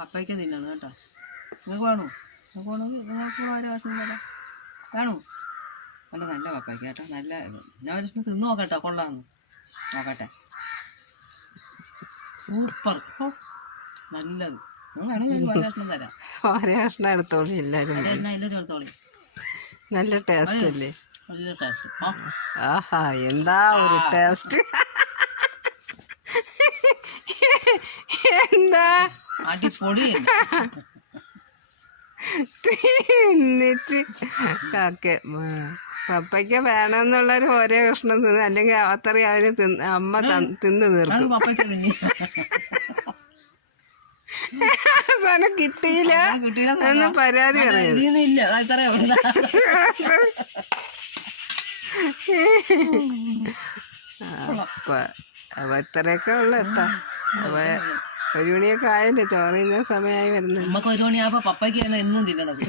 പപ്പയ്ക്ക് തിന്നാണ് കേട്ടോ. നിങ്ങൾക്ക് വേണോ? നിങ്ങൾക്ക് വേണമെങ്കിൽ നിങ്ങൾക്ക് ഓരോ കഷ്ണം തരാം. വേണോ? നല്ല നല്ല പപ്പയ്ക്ക് കേട്ടോ. നല്ല ഞാൻ ഒരു കഷ്ണം തിന്ന് നോക്കട്ടോ. കൊള്ളാമെന്ന് നോക്കട്ടെ. സൂപ്പർ. നല്ലത്. വേണമെങ്കിൽ ഓരോ കഷ്ണം തരാം. ഓരോ കഷ്ണം എടുത്തോളി എല്ലാവരും. എല്ലാവരും എടുത്തോളി. നല്ല ടേസ്റ്റ് അല്ലേ? നല്ല ടേസ്റ്റ്. ആഹാ എന്താ ഒരു ടേസ്റ്റ്. എന്താ അടിപൊളി. തിന്നിട്ട് കാക്കെ പപ്പയ്ക്ക് വേണമെന്നുള്ളൊരു ഓരോ കഷ്ണം തിന്ന്, അല്ലെങ്കിൽ അത്രയും അവര് അമ്മ തിന്ന് തീർക്കും. സാധനം കിട്ടിയില്ല എന്ന് പരാതി അറിയില്ല. അപ്പൊ ഇത്രയൊക്കെ ഉള്ളു കേട്ടാ. അപ്പൊ 1 മണിയൊക്കെ ആയല്ലേ, ചോറിന്ന സമയമായി വരുന്നത്. നമുക്ക് 1 മണിയാകുമ്പോ പപ്പയ്ക്കാണ് എന്നും തിന്നണത്.